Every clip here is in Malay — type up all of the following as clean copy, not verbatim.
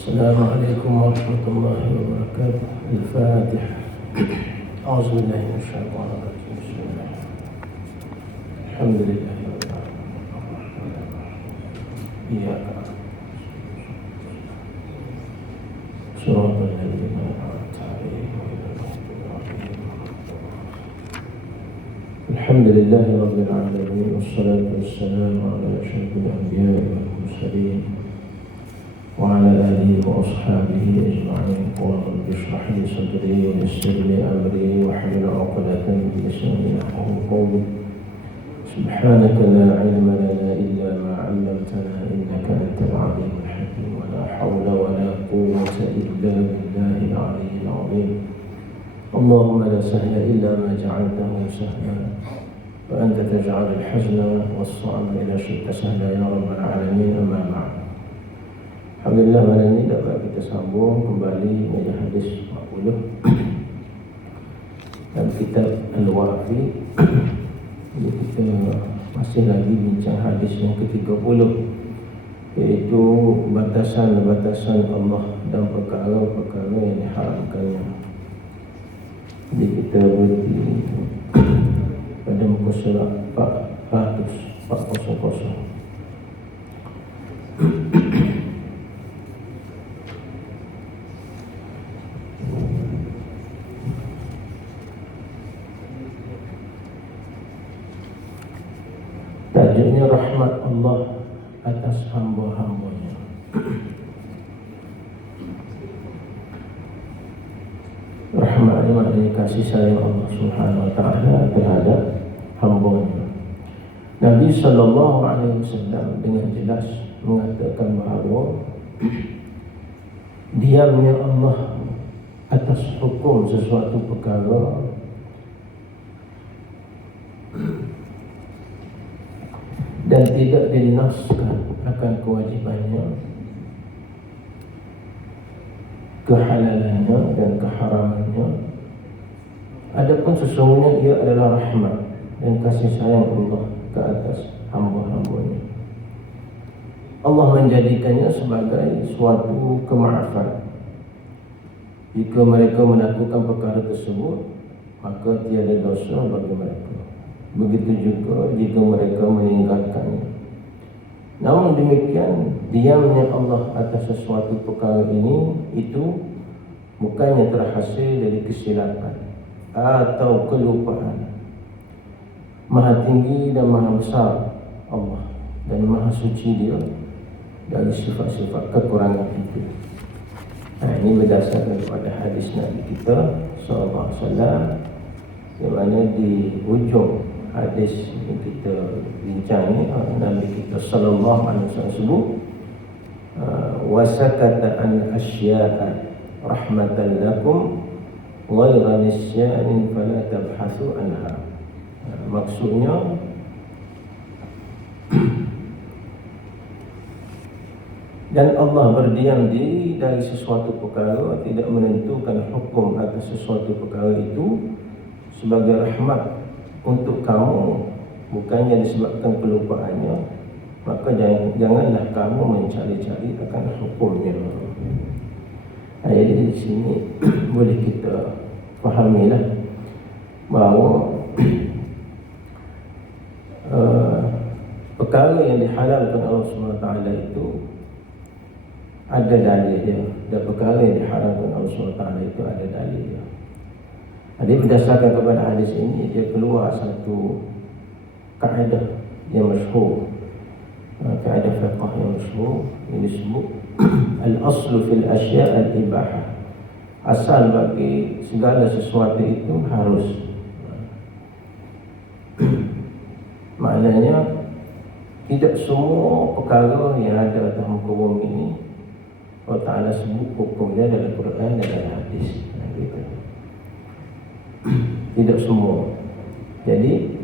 السلام عليكم ورحمة الله وبركاته. الفاتحة. أعوذ بالله من الشيطان الرجيم. بسم الله. الحمد لله رب العالمين. إياك نعبد صراط الذين أنعمت عليهم غير المغضوب عليهم. الحمد لله رب العالمين، والصلاة والسلام على أشرف الأنبياء والمرسلين وعلى آله وأصحابه أجمعين. قل رب اشرح لي صدري ويسر لي أمري واحلل عقدة من لساني يفقهوا قولي. سبحانك لا علم لنا إلا ما علمتنا إنك أنت العليم الحكيم. ولا حول ولا قوة إلا بالله العلي العظيم. اللهم لا سهل إلا ما جعلته سهلا، وأنت تجعل الحزن والصعب إذا شئت سهلا يا رب العالمين. أما بعد. Alhamdulillah, malam ini dapat kita sambung kembali meja hadis 40 dan kitab Al-Wafi. Jadi kita masih lagi bincang hadis yang ke-30, iaitu batasan-batasan Allah dan perkara-perkara yang diharamkannya. Jadi kita berhenti pada muka surat 400. Tajuknya rahmat Allah atas hamba-hambanya. Rahmat ini maknanya kasih sayang Allah Subhanahu wa ta'ala terhadap hambanya. Nabi SAW dengan jelas mengatakan bahawa diamnya Allah atas hukum sesuatu perkara dan tidak dinaskan akan kewajibannya, kehalalannya dan keharamannya. Adapun sesungguhnya ia adalah rahmat dan kasih sayang Allah ke atas hamba-hambanya. Allah menjadikannya sebagai suatu kemaafan. Jika mereka melakukan perkara tersebut, maka tiada dosa bagi mereka. Begitu juga jika mereka meninggalkannya. Namun demikian, diamnya Allah atas sesuatu perkara ini itu bukannya terhasil dari kesilapan atau kelupaan. Maha tinggi dan maha besar Allah, dan maha suci Dia dari sifat-sifat kekurangan itu. Ini berdasarkan kepada hadis Nabi kita sallallahu alaihi wasallam, yang mana di ujung hadis yang kita bincang ni, Nabi kita sallallahu alaihi wasallam sebut wa sakata an asya'a rahmatan lakum ghayra nisyanin fala tabhasu anha. Maksudnya dan Allah berdiam diri dari sesuatu perkara, tidak menentukan hukum atas sesuatu perkara itu sebagai rahmat untuk kamu, bukannya disebabkan pelupaannya, maka janganlah kamu mencari-cari akan hukumnya. Jadi di sini boleh kita fahamilah bahawa perkara yang dihalalkan Allah SWT itu ada dalil dia, dan perkara yang diharamkan Allah SWT itu ada dalil dia. Jadi berdasarkan kepada hadis ini, dia keluar satu kaedah yang masyhur, kaedah fiqh yang masyhur, yang disebut al-aslu fil asya' al-ibahah. Asal bagi segala sesuatu itu harus. Maknanya tidak semua perkara yang ada dalam muka bumi ini Allah Ta'ala sebut hukumnya dalam Quran dan dalam hadis. Tidak semua. Jadi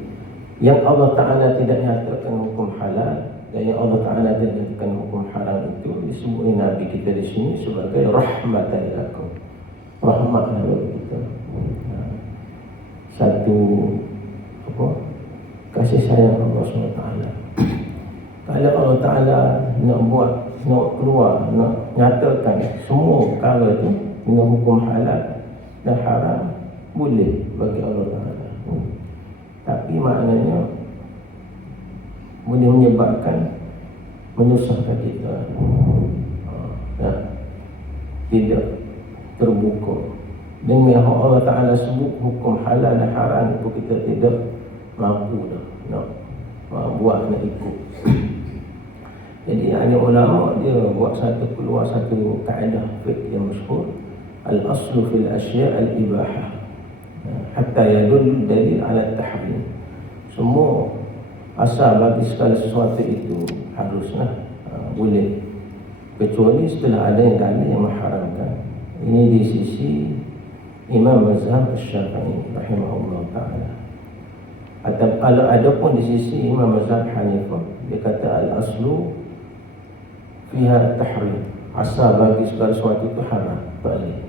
yang Allah Ta'ala tidak nyatakan hukum halal dan yang Allah Ta'ala tidak nyatakan hukum haram itu disebut Nabi kita di sini sebagai rahmatan lakum. Rahmat bagi kita. Satu kasih sayang Allah SWT. Kalau Allah Ta'ala nak buat nak keluar, nak nyatakan semua perkara tu dengan hukum halal dan haram boleh bagi Allah Ta'ala. Tapi maknanya boleh menyebabkan menyusahkan kita, tidak terbuka dengan Allah Ta'ala sebut hukum halal dan haram itu. Kita tidak mampu dah nak buat, nak ikut. Jadi ada ulama dia buat keluar satu kaedah fiqh yang masyhur, al-aslu fil asya' al-ibahah hatta yadul dalil ala tahrim. Semua asal bagi segala sesuatu itu haruslah boleh, kecuali setelah ada yang dalil yang mengharamkan. Ini di sisi Imam Mazhab Syafi'i rahimahullah ta'ala. Atau kalau ada pun di sisi Imam Mazhab Hanifah, dia kata al-aslu fiha tahrim, asal bagi segala sesuatu itu haram, tak boleh.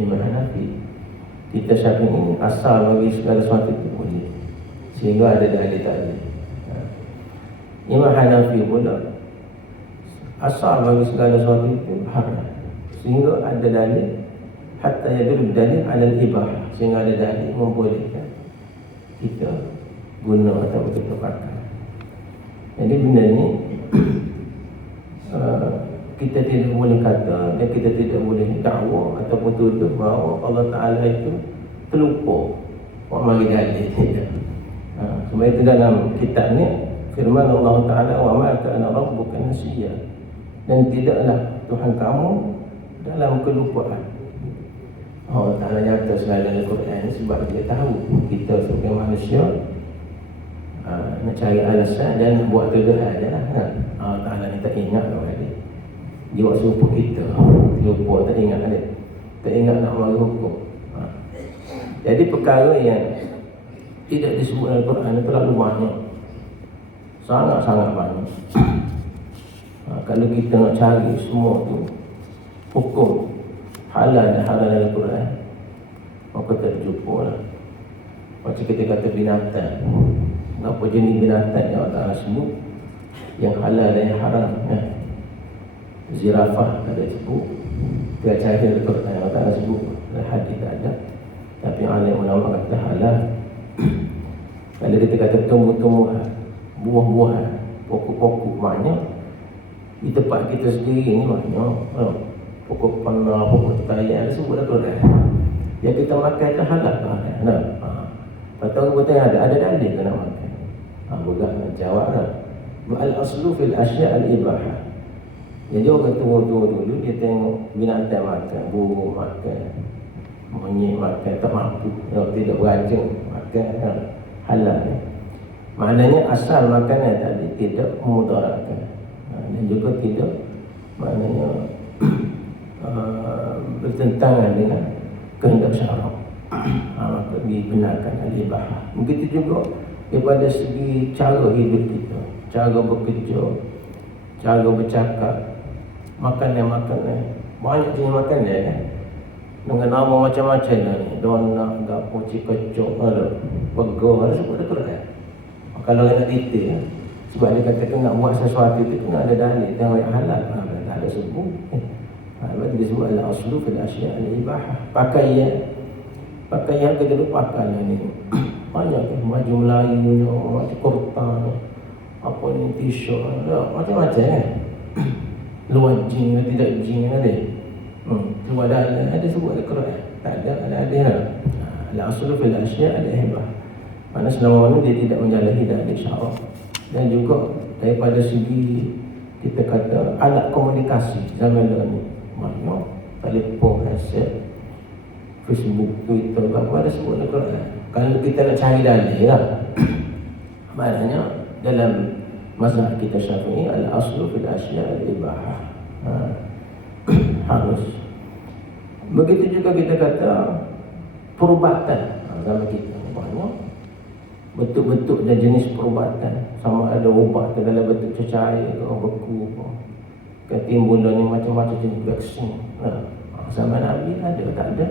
Imam Hanafi, kita Syafi'i asal bagi segala sesuatu itu boleh, sehingga ada dalil tak boleh. Imam Hanafi pula asal bagi segala sesuatu itu haram, sehingga ada dalil, hatta yadul dalil ala al-ibahah, sehingga ada dalil membolehkan kita guna atau kita pakai. Jadi benda ni kita tidak boleh kata dan kita tidak boleh dakwa ataupun tuduh bahawa Allah Ta'ala itu terlupa mari dalil. Sebab itu dalam kitab ni firman Allah Ta'ala, wa ma kana rabbuka nasiya, dan tidaklah Tuhan kamu dalam kelupaan. Allah Ta'ala nyata selalu dalam Quran sebab dia tahu kita sebagai manusia nak cari alasan dan buat tuduhan je lah. Allah Ta'ala ni tak ingat orang dia. Dia buat serupa kita, lupa, tak ingat dia, tak ingat nak mari hukum. Jadi perkara yang tidak disebut dalam Quran itu terlalu banyak, sangat-sangat banyak. Kalau kita nak cari semua tu hukum halal dan haram dalam Quran, maka tak jumpa lah. Macam kita kata binatang, apa jenis binatang yang Allah Ta'ala sebut, yang halal dan yang haram. Zirafah ada sebut, dia cari dalam Quran yang Allah Ta'ala sebut, hadis tak ada. Tapi alim ulama kata halal. Kalau kita kata tumbuh-tumbuhan, buah-buahan, pokok-pokok, maknanya di tempat kita sendiri ni maknanya pokok panah, pokok tayar, ada sebut dalam Quran. Yang kita makan itu halal ke haram? Atau betul ada dalil ke nak makan? Bukan nak jawab lah. Al-aslu fil asya' al-ibahah. Jadi orang tua-tua dulu dia tengok binatang makan, burung makan, monyet makan, tak mampu, tidak beracun makan, halal. Maknanya asal makanan tadi tidak memudaratkan, dan juga tidak maknanya bertentangan dengan kehendak syarak. Maka dibenarkan al-ibahah. Begitu juga daripada segi cara hidup kita, cara bekerja, cara bercakap, makanan-makanan, banyak jenis makanan kan, dengan nama macam-macam lah ni, donat, gapo, cikocok, burger, ada sebut dekat kan. Kalau nak detail, sebab dia kata nak buat sesuatu itu kena ada dalil yang halal, tak ada sebut. Sebab dia sebut al-aslu fil asya' al-ibahah. Pakaian kita lupakan lah ni. Banyak kan, baju Melayu, macam kurta, apa ni, t-shirt, macam-macam kan. Luar jin, tidak jin ada. Keluar dalam ada sebut dalam Quran. Tak ada lah. Al-aslu fil asya' al-ibahah. Maksudnya selama mana dia tidak menyalahi dalil syarak. Dan juga daripada segi kita kata alat komunikasi zaman dulu, maknanya telefon, handset, Facebook, Twitter, apa ada sebut dalam Quran. Kalau kita nak cari dalil lah, maknanya dalam mazhab kita Syafi'i, al-aslu fil asya' al-ibahah, harus. Begitu juga kita kata perubatan zaman kita, banyak bentuk-bentuk dan jenis perubatan, sama ada ubat dalam bentuk cecair ke beku ke timbulan ni, macam-macam jenis vaksin. Zaman Nabi ada tak ada?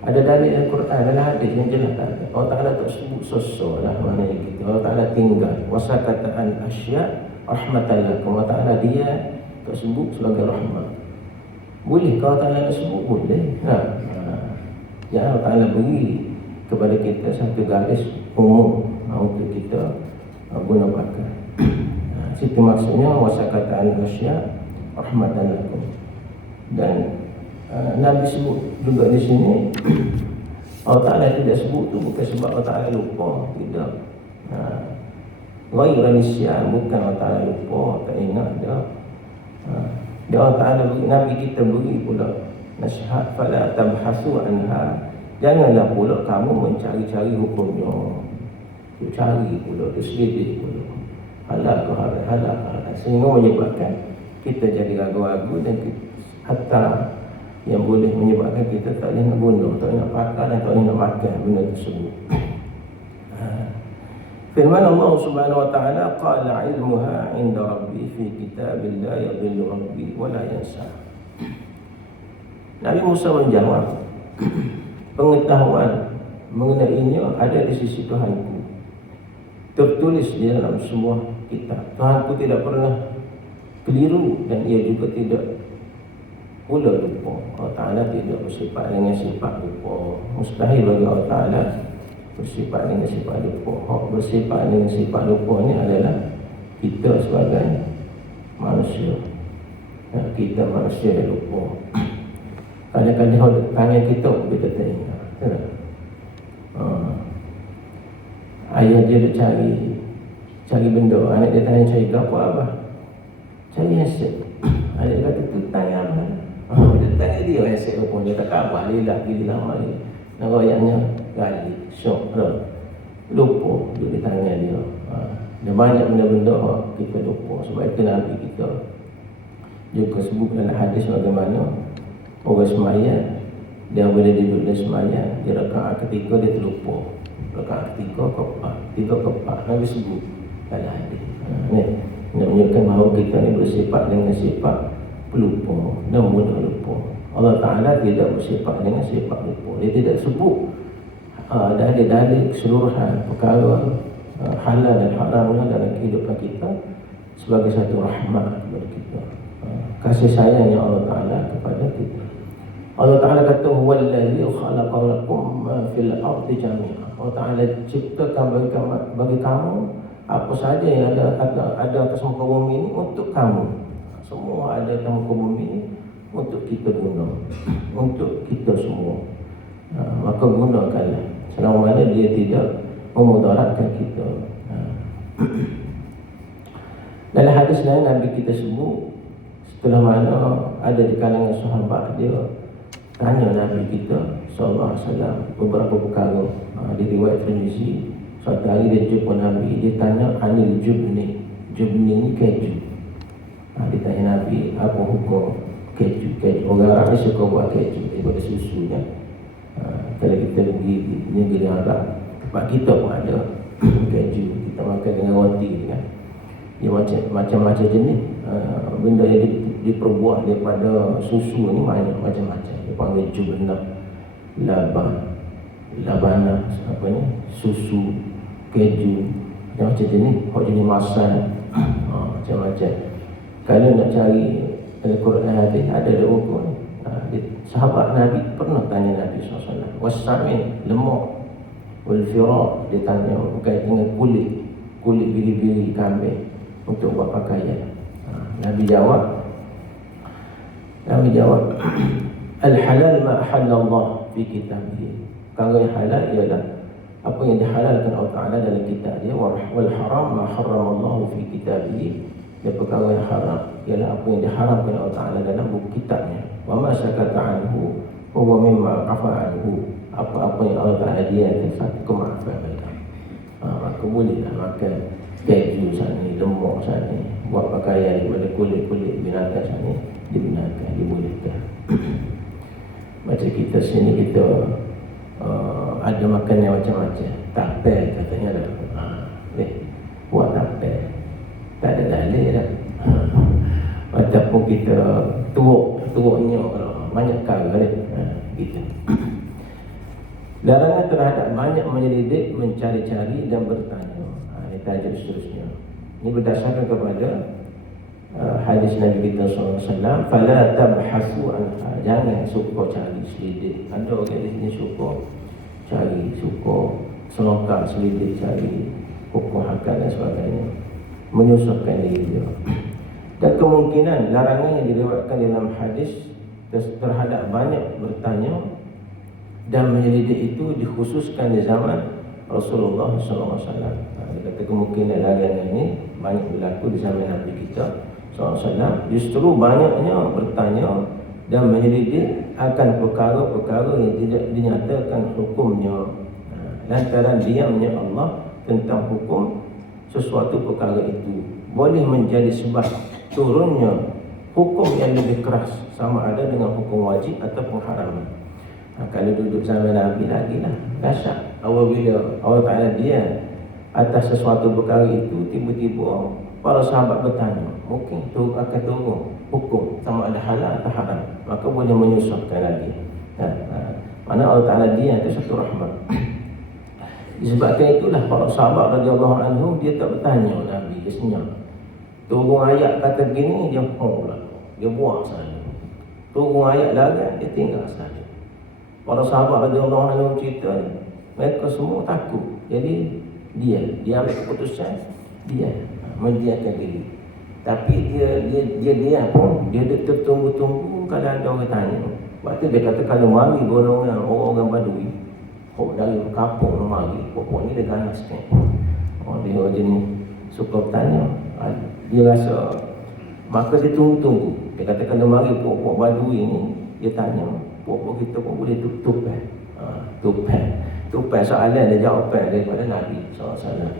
Ada dalil Al-Quran, ada hadis yang jelas tak ada. Allah Ta'ala tak sebut sosok lah maknanya gitu. Allah Ta'ala tinggal. Wasakataan asya' rahmatan lakum. Allah Ta'ala dia tak sebut sebagai rahmat. Boleh kalau Allah Ta'ala sebut, boleh. Ya Allah Ta'ala beri kepada kita satu garis umum untuk kita guna pakai. Situ maksudnya wasakataan asya' rahmatan lakum. Dan Nabi sebut juga di sini Allah Ta'ala tidak sebut tu bukan sebab Allah Ta'ala lupa, tidak. Ghairan nisyan, bukan Allah Ta'ala lupa, tak ingat dah. Dia Allah Ta'ala beri, Nabi kita beri pula nasihat, fala tabhasu anha, janganlah pula kamu mencari-cari hukumnya. Tu cari pula, tu selidik pula, halal ke haram, halal ke haram, sehingga menyebabkan kita jadi ragu-ragu dan hatta yang boleh menyebabkan kita tak boleh nak guna, tak boleh nak pakai dan tak boleh nak makan benda tersebut. Firman Allah Subhanahu wa taala, qala ilmuha 'inda rabbi fi kitabillah yadhillu rabbi wa la yansa. Nabi Musa menjawab, pengetahuan mengenainya ada di sisi Tuhanku, tertulis di dalam semua kitab. Tuhanku tidak pernah keliru dan ia juga tidak pula lupa. Allah Ta'ala tidak bersifat dengan sifat lupa. Mustahil bagi Allah Ta'ala bersifat dengan sifat lupa. Bersifat dengan sifat lupa ni adalah kita sebagai manusia. Kita manusia yang lupa. Kadang-kadang orang tanya kita, kita tak ingat. Ayah dia dah cari benda. Anak dia tanya cari apa abah? Cari handset. Anak dia kata tu tanya abah. Dia tanya dia handset apa? Dia kata abah dia lah pergi lama ni. Nak royaknya gali, syok, lupa. Dia tanya dia. Dia banyak benda-benda kita lupa. Sebab itu Nabi kita juga sebut dalam hadis bagaimana orang sembahyang, dia boleh duduk dalam sembahyang, dia rakaat ketiga dia terlupa. Rakaat ketiga ke empat, tiga ke empat, Nabi sebut dalam hadis. Ni menunjukkan bahawa kita ni bersifat dengan sifat pelupa dan mudah lupa. Allah Ta'ala tidak bersifat dengan sifat lupa. Dia tidak sebut dalil-dalil keseluruhan perkara halal dan haramnya dalam kehidupan kita sebagai satu rahmat kepada kita, kasih sayang yang Allah Ta'ala kepada kita. Allah Ta'ala kata huwallazi khalaqa lakum ma fil ardi jami'an. Allah Ta'ala ciptakan bagi kamu apa sahaja yang ada atas muka bumi ini untuk kamu. Semua ada atas muka bumi ini untuk kita guna, untuk kita semua. Maka gunakanlah selama mana dia tidak memudaratkan kita. Dalam hadis lain Nabi kita sebut, setelah mana ada di kalangan sahabat dia tanya Nabi kita sallallahu alaihi wasallam beberapa perkara. Di riwayat Tirmizi, suatu hari dia jumpa Nabi, dia tanya anil jubni. Jubni ni keju. Dia tanya Nabi apa hukum keju. Orang Arab ni suka buat keju daripada susunya. Kalau kita pergi negeri Arab, tempat kita pun ada keju, kita makan dengan roti kan. Dia macam-macam jenis benda yang diperbuat daripada susu ni banyak macam-macam. Dia panggil jubna, labana, apa ni, susu, keju, macam-macam jenis. Hak jenis masan, macam-macam. Kalau nak cari Al-Quran hadis ada buku ni. Sahabat Nabi pernah tanya Nabi SAW, wasamin, lemak, wal-firaq, dia tanya berkait dengan kulit biri-biri kambing untuk buat pakaian. Nabi jawab al-halal ma halallah fi kitabih. Perkara yang halal ialah apa yang dihalalkan Allah Ta'ala dalam kitab dia. Wal haram ma haramallahu fi kitabih. Dan perkara yang haram ialah apa yang diharamkan Allah Ta'ala dalam buku kitabnya. Wa ma sakata anhu huwa mimma afa anhu. Apa-apa yang Allah Ta'ala diakan satu kemaafan. Maka bolehlah makan keju sana ni, lemak sana ni, buat pakaian daripada kulit-kulit binatang sana ni, dibenarkan, dibolehkan. Macam kita sini, kita ada makan yang macam-macam. Tapel katanya dah. Buat tapel, tak ada dalil dah. Ataupun kita tuuknya banyak kali gitu. Larangan terhadap banyak menyelidik, mencari-cari dan bertanya. Ini tajuk seterusnya. Ini berdasarkan kepada hadis Nabi kita SAW. Fala tabhasu anha. Jangan suka cari selidik. Ada orang di sini suka cari, suka selongkar selidik, cari hukum hakam dan sebagainya, menyusahkan diri dia. Dan kemungkinan larangan yang diriwayatkan dalam hadis terhadap banyak bertanya dan menyelidik itu dikhususkan di zaman Rasulullah SAW. Dia kata kemungkinan larangan ini banyak berlaku di zaman Nabi kita SAW. Justru banyaknya bertanya dan menyelidik akan perkara-perkara yang tidak dinyatakan hukumnya, lantaran diamnya Allah tentang hukum sesuatu perkara itu boleh menjadi sebab turunnya hukum yang lebih keras, sama ada dengan hukum wajib atau pengharaman. Kalau duduk zaman Nabi lagi lah dahsyat. Apabila Allah Ta'ala dia atas sesuatu perkara itu, tiba-tiba para sahabat bertanya, mungkin tu akan turun hukum sama ada halal atau haram, maka boleh menyusahkan lagi. Mana Allah Ta'ala dia itu satu rahmat. Disebabkan itulah para sahabat radhiyallahu anhum dia tak bertanya Nabi, dia senyap. Turun ayat kata gini, dia pula, dia buang saja. Turun ayat lagi, dia tinggal saja. Para sahabat radhiyallahu anhum cerita, mereka semua takut. Jadi dia ambil keputusan, dia mendiamkan diri. Tapi dia pun dia tertunggu-tunggu kalau ada orang tanya. Sebab tu dia kata kalau mari golongan orang Badui, dari kampung mari, pokok ni dia ganas kan. Dia jenis suka bertanya. Dia rasa, maka dia tunggu-tunggu. Dia kata kalau mari pokok Badui ni, dia tanya, pokok kita pun boleh tupai. Tupai soalan dia jawapan daripada Nabi SAW.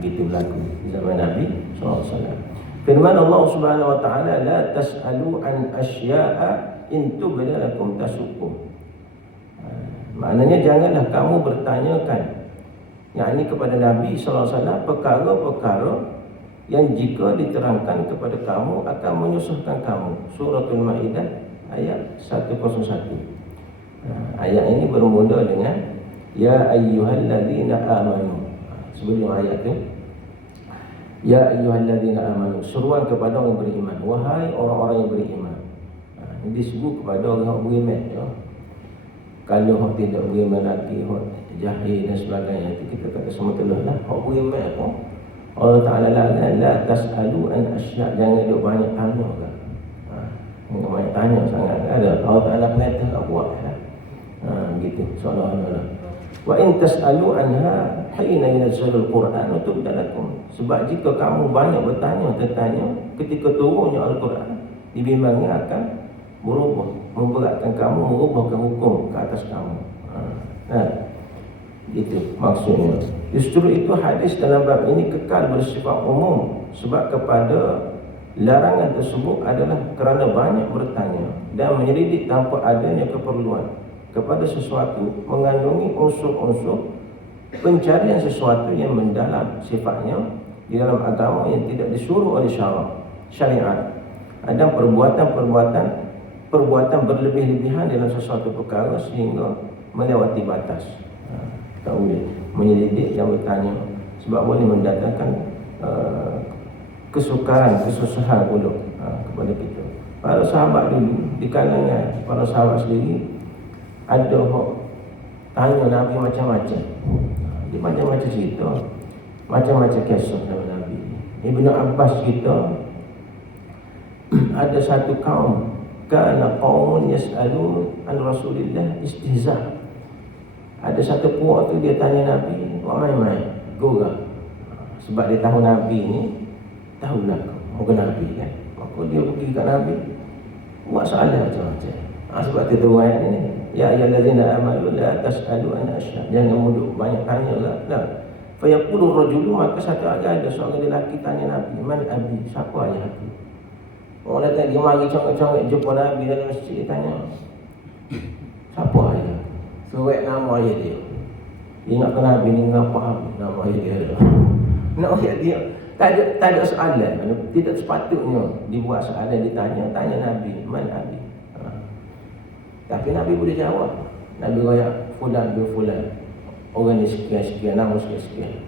Begitu berlaku di zaman Nabi SAW. Firman Allah Subhanahu Wa Taala, la tas'alu an asya'a in tubda lakum tasukum. Maknanya janganlah kamu bertanyakan, yakni kepada Nabi SAW, perkara-perkara yang jika diterangkan kepada kamu akan menyusahkan kamu. Suratul Maidah ayat 101. Ayat ini bermula dengan ya ayyuhalladzina amanu. Sebelum ayat itu, ya ayyuhalladzina amanu, seruan kepada orang beriman, wahai orang-orang yang beriman. Ini disebut kepada orang yang beriman, ya. Kalau orang tidak beriman lagi, orang jahil dan sebagainya, itu kita kata semua telah lah. Orang beriman pun Allah Ta'ala la tas'alu an asya', jangan duk banyak tanya kan. Jangan banyak tanya sangat. Ada Allah Ta'ala perintah tak buat lah. Gitu seolah-olah. Wa in tas'alu anha hina yunzalul Quran tubda lakum. Sebab jika kamu banyak bertanya tentangnya ketika turunnya Al-Quran, dibimbangnya akan berubah, memberatkan kamu, merubahkan hukum ke atas kamu. Itu maksudnya. Justru itu hadis dalam bab ini kekal bersifat umum, sebab kepada larangan tersebut adalah kerana banyak bertanya dan menyelidik tanpa adanya keperluan kepada sesuatu mengandungi unsur-unsur pencarian sesuatu yang mendalam sifatnya di dalam agama yang tidak disuruh oleh syariat. Ada perbuatan berlebih-lebihan dalam sesuatu perkara sehingga melewati batas. Tak boleh menyelidik dan bertanya, sebab boleh mendatangkan kesukaran, kesusahan pula kepada kita. Para sahabat dulu, di kalangan para sahabat sendiri, ada orang tanya Nabi macam-macam. Dia macam-macam cerita, macam-macam kisah dalam Nabi. Ibnu Abbas kita, ada satu kaum, kana qaumun yas'alun an Rasulillah istihza'. Ada satu puak tu dia tanya Nabi, buat main-main, gurau. Sebab dia tahu Nabi ni, tahulah muka Nabi kan. Maka dia pergi kat Nabi, buat soalan macam-macam. Sebab tu ayat ni, ya ayyuhallazina amanu la tas'alu an asya'. Jangan muduk banyak tanya lah. Fa yaqulu rajulu, maka satu ada seorang lelaki tanya Nabi, man abi, siapa ayah aku? Orang datang dia mari congak-congak jumpa Nabi dalam masjid, dia tanya, siapa ayah? Surat nama ayah dia. Dia ingat ke Nabi ni enggak faham nama ayah dia. Nak ayah dia tak ada soalan. Tidak sepatutnya dibuat soalan, ditanya Nabi, man abi. Tapi Nabi boleh jawab. Nabi royak fulan bin fulan, orang ni sekian-sekian, nama sekian-sekian.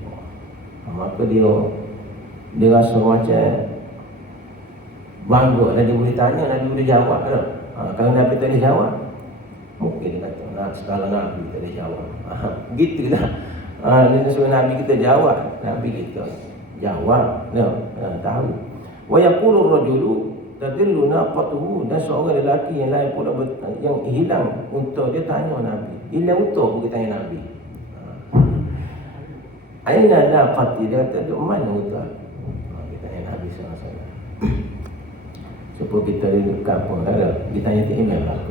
Maka dia rasa macam bangga dan dia boleh tanya, Nabi boleh jawab tak? Kalau Nabi tak boleh jawab, mungkin dia kata, sekarang Nabi tak boleh jawab. Gitu lah. Dia suruh Nabi kita jawab, Nabi kita jawab, tahu. Wa yaqulu ar-rajulu tadillu naqatuhu, dan seorang lelaki yang lain pula yang hilang unta, dia tanya Nabi, hilang unta pun dia tanya Nabi. Aina naqati, dia kata mana unta? Dia tanya Nabi SAW. Supaya kita dekat apa ada, dia tanya ke email aku.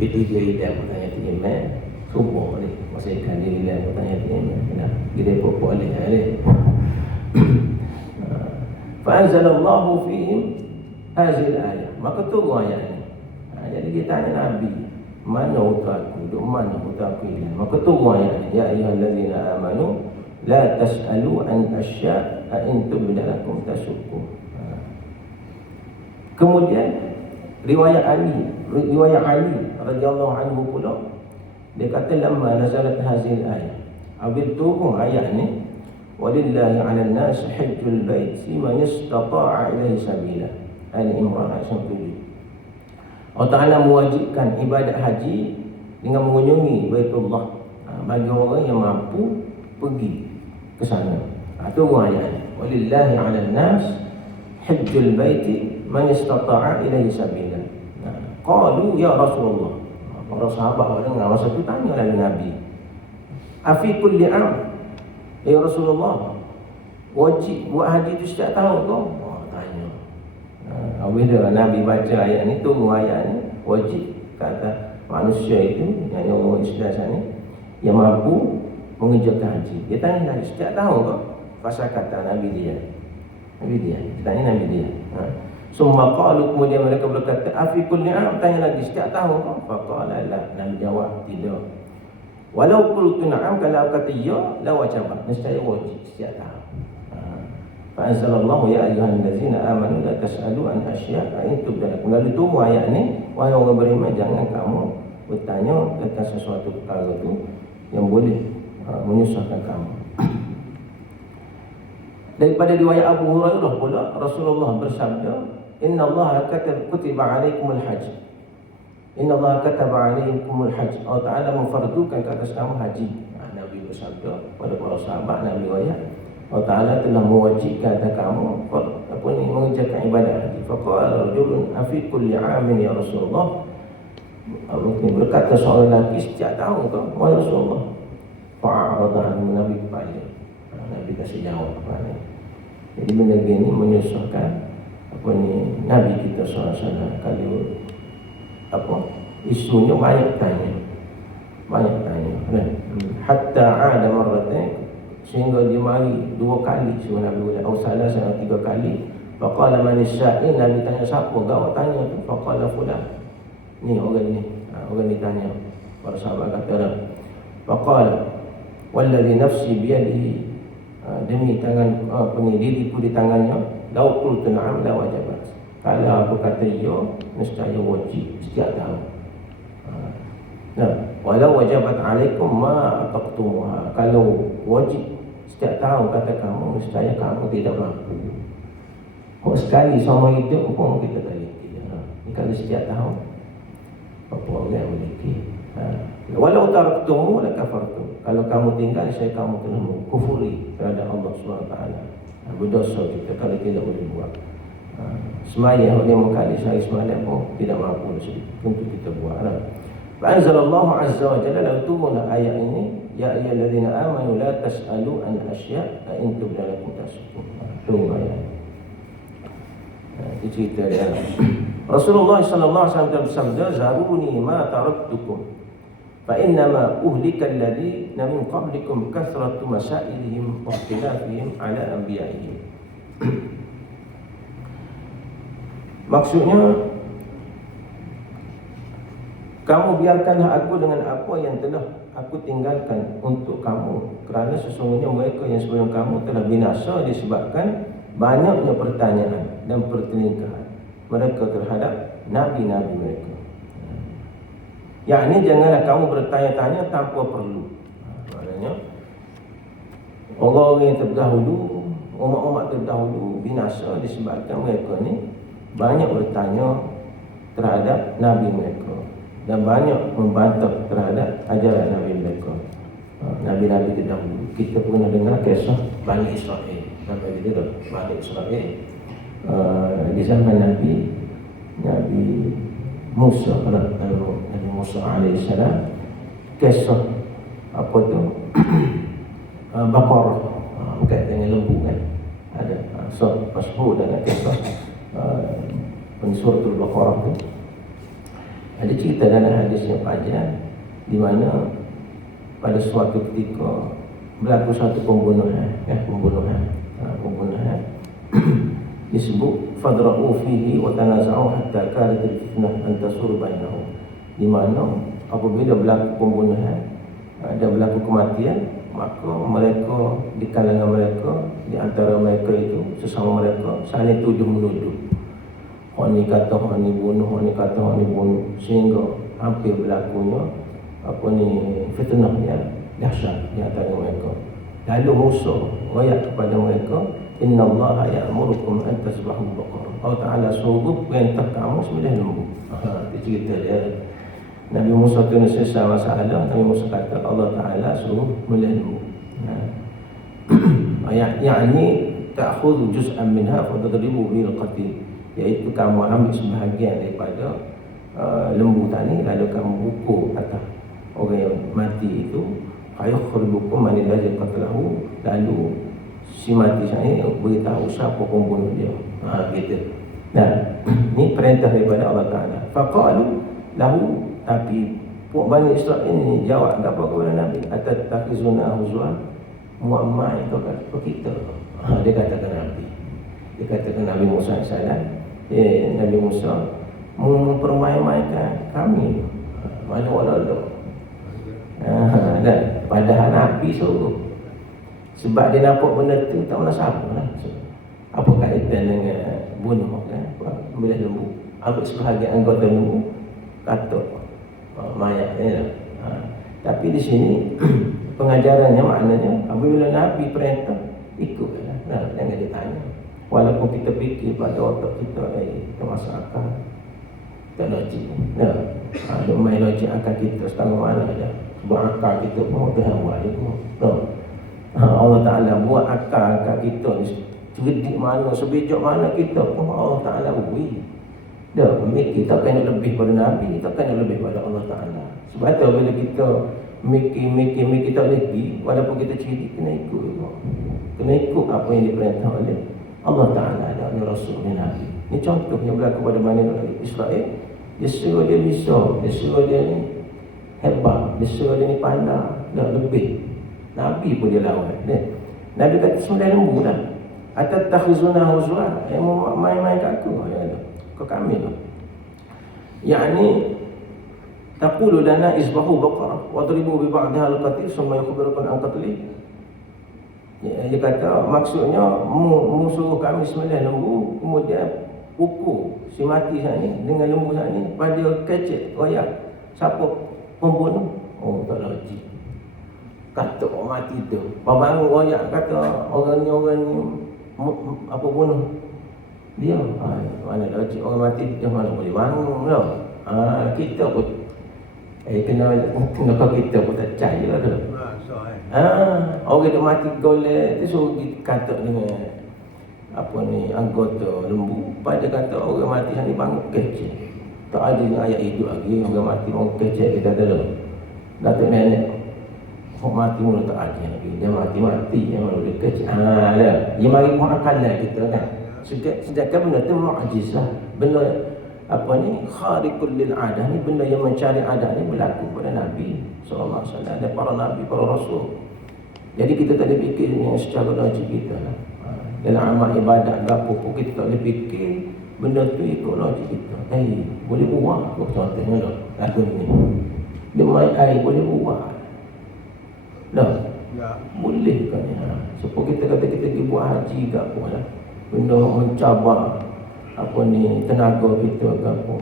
Itu dia hilang pun tanya ke email, subuh ni masa ikan dia hilang pun tanya ke email. Dia pun boleh ada. Fa'anzalallahu fihim hazil ayat, maka turun ayat ni. Jadi dia tanya Nabi, mana utaku, duk mana utaku hilang. Maka turun ayat ni, ya ayyuhallazina amanu la tas'alu an asya' in tubda lakum tasukkum. Kemudian riwayat Ali radhiyallahu anhu pula, dia kata lamma nazalat hazil ayat, apabila turun ayat ni, walillahi 'alan nas hajjul bait man istata'a ilaihi sabila. Ali Imran ayat 7. Allah Ta'ala mewajibkan ibadat haji dengan mengunjungi Baitullah bagi orang yang mampu pergi ke sana. Itu ayat ni, walillahi 'alan nas hajjul bait man istata'a ilaihi sabila. Qalu ya Rasulullah, para sahabat dengar masa tu tanya lagi Nabi, afi kulli am, ya Rasulullah, wajib buat haji tu setiap tahun ke? Tanya. Bila Nabi baca ayat ni, turun ayat ni, wajib kata manusia itu yang orang Islam ni yang mampu mengerjakan haji. Dia tanya lagi, setiap tahun ke? Pasal kata Nabi dia tanya Nabi dia. Summa qalu, kemudian mereka berkata, afi kulli am, tanya lagi, setiap tahun ke? Faqala la, Nabi jawab tidak. Walau qultu na'am, kalau kata ya, la wajabat, nescaya wajib setiap tahun. Fa anzalallahu ya ayyuhallazina amanu la tas'alu an asya' in tubda lakum. Lalu tu ayat ni, wahai orang beriman, jangan kamu bertanya tentang sesuatu perkara itu yang boleh menyusahkan kamu. Daripada riwayat Abu Hurairah pula, Rasulullah bersabda, inna Allah kutiba alaikumul hajj. Inna Allah kataba alaikumul hajj. Allah Ta'ala memfardukan ke atas kamu haji. Nabi bersabda pada para sahabat, Nabi riwayat, Allah Ta'ala telah mewajibkan atas kamu mengerjakan ibadat haji. Faqala rajulun afi kulli amin ya Rasulullah. Berkata seorang lelaki, setiap tahun ke wahai Rasulullah? Fa'arada anhu, Nabi kepala. Nabi kasih jawab kepada. Jadi benda gini menyusahkan Nabi kita SAW. Kalau isunya banyak tanya, hatta ada marratain, sehingga dia mari 2 kali suruh Nabi ulang, salah 3 kali. Faqala man as-sa'il, Nabi tanya siapa gawat tanya tu? Faqala fulan, ni orang ni tanya. Para sahabat kata, faqala wallazi nafsi biyadihi, demi tangan diriku di tangannya, lau qultu na'am la wajabat, kalau aku kata ya, nescaya wajib setiap tahun. Walau wajabat alaikum ma taqtumuha, kalau wajib setiap tahun kata kamu, nescaya kamu tidak mampu. Sekali sama hidup pun kita tak boleh. Kalau setiap tahun, apa orang memiliki. Walau taraktumu la kafartum, kalau kamu tinggal, saya kamu telah mengkufuri terhadap Allah SWT. Berdosa kita kalau tidak boleh buat. Semayang 5 kali sehari semalam pun tidak mampu untuk kita buat. Fa'anzalallahu azza wa jalla, lalu turunlah ayat ini, ya ayyuhallazina amanu la tas'alu an asya' in tubda lakum tasukkum. Turun ayat. Itu cerita dia. Rasulullah sallallahu alaihi wasallam bersabda, zaruni ma taraktukum fa innama uhlika alladhina min qablikum kathratu masailihim wa ikhtilafihim ala anbiya'ihim. Maksudnya, kamu biarkanlah aku dengan apa yang telah aku tinggalkan untuk kamu, kerana sesungguhnya mereka yang sebelum kamu telah binasa disebabkan banyaknya pertanyaan dan pertelingkahan mereka terhadap nabi-nabi mereka. Yakni janganlah kamu bertanya-tanya tanpa perlu. Maknanya orang yang terdahulu, umat-umat terdahulu binasa disebabkan mereka ni banyak bertanya terhadap Nabi mereka dan banyak membantah terhadap ajaran Nabi mereka. Nabi-Nabi terdahulu. Kita pernah dengar kisah Bani Israel. Nabi kita Bani Israel di zaman Nabi Musa, Nabi Musa alaihissalam, kisah apa tu Baqarah, berkaitan dengan lembu kan. Ada masyhur dalam kisah suratul Baqarah tu. Ada cerita dalam hadis yang panjang di mana pada suatu ketika berlaku satu pembunuhan, disebut fadra'u fihi wa tanaza'u hatta kanat al-fitnah an tasur bainahum. Di mana apabila berlaku pembunuhan dan berlaku kematian, maka mereka di kalangan mereka, di antara mereka itu sesama mereka saling tuduh menuduh. Orang ni kata orang ni bunuh, orang ni kata orang ni bunuh, sehingga hampir berlakunya fitnah yang dahsyat di antara mereka. Lalu Musa royak kepada mereka, innallaha ya'murukum an tasbahu baqarah. Allah Taala suruh perintah kamu sembelih lembu. Itu cerita dia. Nabi Musa tu selesai masalah, Nabi Musa kata Allah Taala suruh sembelih lembu. Yakni ta'khudhu juz'an minha fa tadribu bil qatil, iaitu kamu ambil sebahagian daripada lembu tadi lalu kamu pukul atas orang yang mati itu, fayukhribukum man allazi qatalahu, lalu si mati saya beritahu siapa pembunuh dia. Gitu. Dan ini perintah daripada Allah Taala. Faqalu lahu, tapi Bani Israel ini jawab apa kepada Nabi, atattakhizuna huzwa, muammai itu kata kita. Dia katakan Nabi. Dia katakan Nabi Musa alaihissalam, Nabi Musa mempermain-mainkan kami. Mana walau dan padahal Nabi suruh. Sebab dia nampak benda tu tak menasabah lah. Apa kaitan dengan bunuh kan? Ambil lembu, ambil sebahagian anggota lembu, katuk mayat ni lah. Tapi di sini pengajarannya maknanya apabila Nabi perintah ikutlah. Jangan ditanya. Walaupun kita fikir pada otak kita kita masuk akal, tak logik. Ada main logik akal kita setengah mana saja. Sebab akal kita pun Tuhan buat dia pun. Allah Ta'ala buat akal kita ni cerdik mana, sebijak mana kita pun Allah Ta'ala beri. Kita kena lebih pada Nabi, kita kena lebih pada Allah Ta'ala. Sebab tu bila kita mikir tak lebih, walaupun kita cerdik, kena ikut juga. Kena ikut apa yang diperintah oleh Allah Ta'ala dan Rasul dan Nabi. Ini contoh yang berlaku pada Bani Israel. Dia suruh dia bisa, dia suruh dia ni hebat, dia suruh dia ni pandai, dah lebih. Nabi pun dia lawan. Nabi kata sembilan lembu lah. Atattakhizuna huzwa, yang main-main kat aku. Kau kami lah. Yakni taqulu lana isbahu baqarah wadribu bi ba'daha al-qatil summa yukhbirukum an qatli. Dia kata maksudnya musuh kami sembilan lembu, kemudian pukul si mati sana ni dengan lembu sana ni pada kecek royak siapa pembunuh. Tak logik. Kata orang mati tu bangun royak, kata orang ni apa bunuh dia. Mana logik orang mati dia mana boleh bangun tau. Kita pun kena kita pun tak percaya tu. Orang dia mati golek tu suruh kata dengan anggota lembu, pada kata orang mati ni bangun kecek. Tak ada ayat itu lagi, orang mati bangun kecek kita tahu. Datuk nenek orang mati mula tak ada lagi. Dia mati yang malu dia kecek. Dia mari buat akal kita kan. Sedangkan benda tu mukjizat. Benda khariqul lil adah ni, benda yang mencari adat ni berlaku pada Nabi sallallahu alaihi wasallam dan para nabi, para rasul. Jadi kita tak boleh fikir yang secara logik kita lah. Dalam amal ibadat gapo pun kita tak boleh fikir benda tu ikut logik kita. Boleh buat kok contohnya lah lagu ni. Dia main air boleh buat. Boleh kan ya. Supaya kita kata kita pergi buat haji ke apa lah. Benda mencabar tenaga kita ke apa.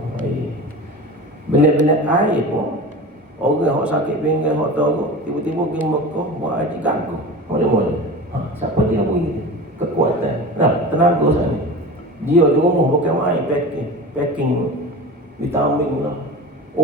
Benda-benda air pun Orang yang sakit pinggang, yang teruk, tiba-tiba pergi Mekah, buat haji ganggu. Boleh-boleh. Siapa dia beri kekuatan? Tenaga sana. Dia di rumah pakai main packing vitamin lah,